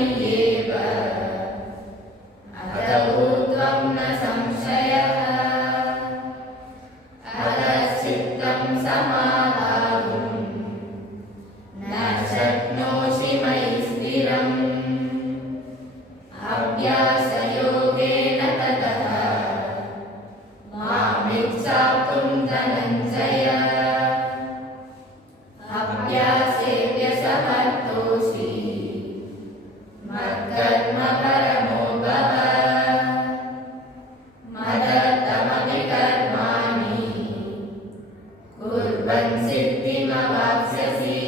मय्येव अत ऊर्ध्वं न संशयः अतश्चित्तं समादातुं न शक्नोषि मयि स्थिरम् अभ्यासयोगेन ततः मामिच्छाप्तुं धनञ्जय अभ्यासेऽप्यसमर्थोऽसि मत्कर्म परमो भव मदर्थमपि कर्माणि कुर्वन् सिद्धिमवाप्स्यसि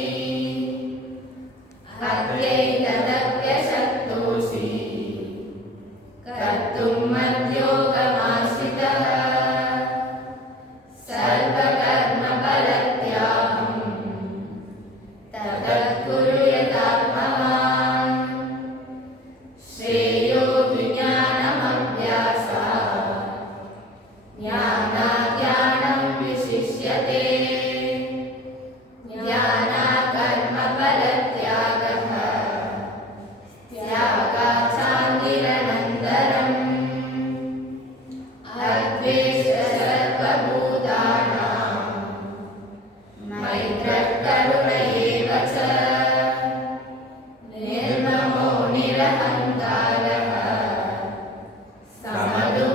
अद्यैतदप्यशक्तोऽसि कर्तुं मद्योगमाश्रितः सर्वकर्मफलत्यागं ततः कुरु यथात्मवान् श्रेयो ज्ञानमभ्यासात् ज्ञानात् ज्ञानं विशिष्यते ज्ञानात् कर्मफलत्यागः त्यागात् शान्तिरनन्तरम् अद्वेष्ट सर्वभूतानां मैत्रः करुण एव च निर्ममो निरहङ्कारः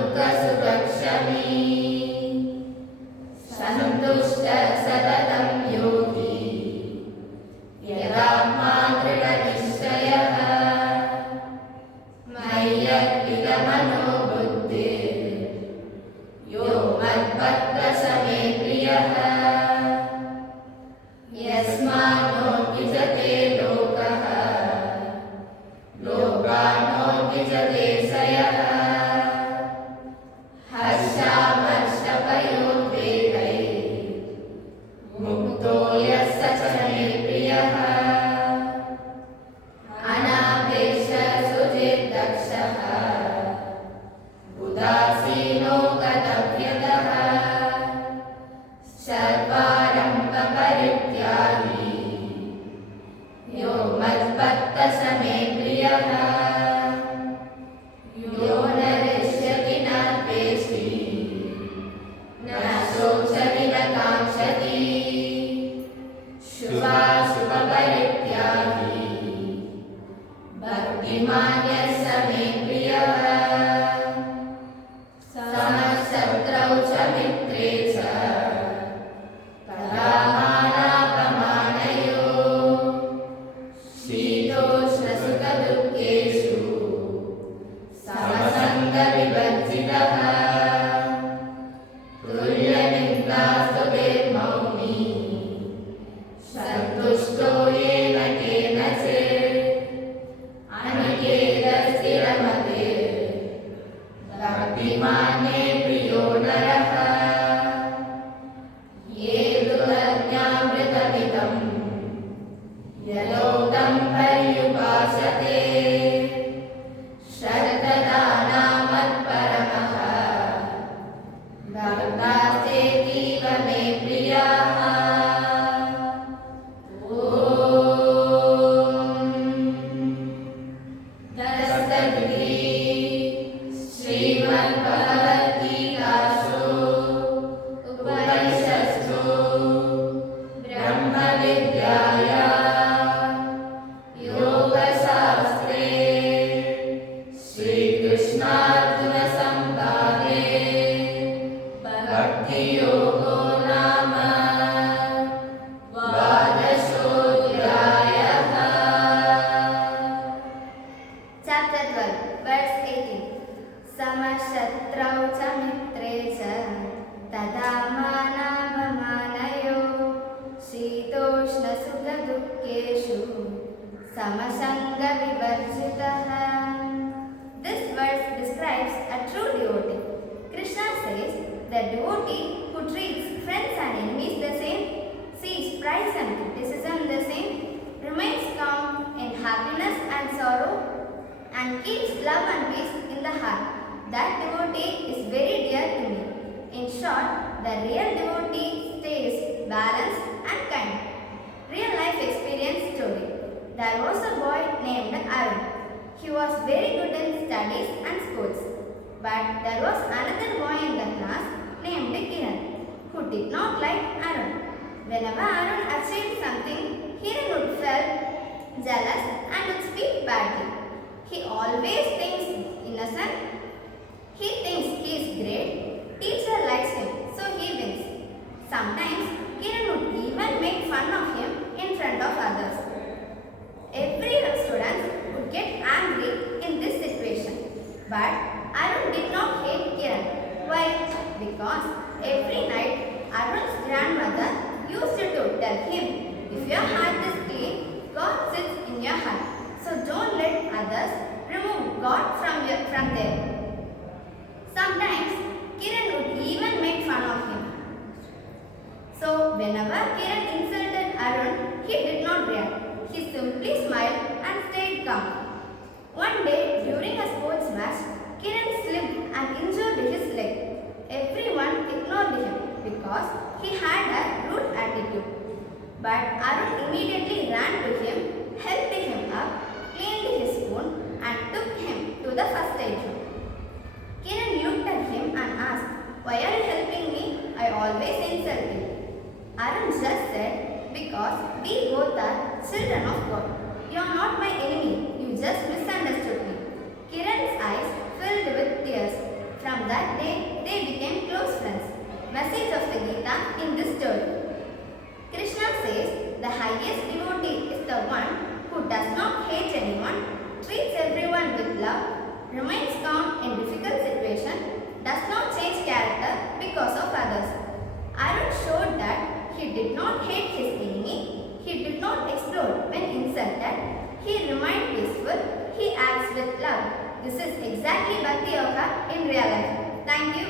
समदुःखसुखक्षमी सन्तुष्टः सततं योगी यदात्मा दृढनिश्चयः मय्यर्पितमनो बुद्धिर् यो मद्भक्तः स मे प्रियः यस्मान्नो द्विजते लोकः लोकान्नो द्विजते स यः हर्षामर्षभयोद्वेगैः मुक्तो यः स च मे प्रियः अनापेक्षः सुचिर्दक्षः उदासीनो गतव्यतः सर्वारम्भपरित्यागी यो मद्भक्तः स मे प्रियः यो न हृष्यति न द्वेष्टि न शोचति न काङ्क्षति शुभाशुभपरित्यागी भक्तिमान् यः स मे प्रियः समशत्रौ च मित्रे च तथा मानापमानयोः शीतोष्णसुखदुःखेषु समसङ्गविवर्जितः तुल्यनिन्दास्तुतिर्मौनी सन्तुष्टो येन केनचित् अनिकेतस्थिरमतिर् भक्तिमान् मे प्रियो नरः ये तदज्ञामृतमिदं यलोकं पर्युपासते श्रद्धदाना मत्परमः भक्तास्तेऽतीव मे प्रियाः ॐ तत्सदिति श्रीमद्भगवद्गीतासु उपनिषत्सु ब्रह्मविद्यायां योगशास्त्रे श्रीकृष्णार्जुनसंवादे भक्तियोगो नाम द्वादशोऽध्यायः। Chapter 12, verse 18. समशत्रौ च मित्रे च तथा मानापमानयोः शीतोष्णसुखदुःखेषु समसङ्गविवर्जितः. This verse describes a true devotee. Krishna says the devotee who treats friends and enemies the same, sees praise and criticism the same, remains calm in happiness and sorrow, and keeps love and peace in the heart. That devotee is very dear to me. In short, the real devotee stays balanced and kind. Real life experience story. There was a boy named Arun. But there was another boy in the class named Kiran who did not like Arun. Whenever Arun achieved something, Kiran would feel jealous and would speak badly. He always thinks innocent. He thinks he is great. Teacher likes him, so he wins. Sometimes Kiran would even make fun of him in front of others. Every student would get angry in this situation. But Arun did not hate Kiran. Why? Because every night Arun's grandmother used to tell him, if your heart is clean, God sits in your heart. So don't let others remove God from there. Sometimes Kiran would even make fun of him. So whenever Kiran insulted Arun, he did not react. He simply smiled and stayed calm. One day during a sports match, Kiran slipped and injured his leg. Everyone ignored him because he had a rude attitude. But Arun immediately ran to him, helped him up, cleaned his wound and took him to the first aid room. Kiran looked at him and asked, "Why are you helping me? I always insult you." Arun just said, "Because we both are children of God. You are not my enemy. You just misunderstood me." Kiran's eyes filled with tears. From that day, they became close friends. Message of the Gita in this story. Krishna says the highest devotee is the one who does not hate anyone, treats everyone with love, remains calm in difficult situations, does not change character because of others. Arun showed that he did not hate his enemy, he did not explode when insulted, he remained peaceful, he acts with love. This is exactly Bhakti Yoga in real life. Thank you.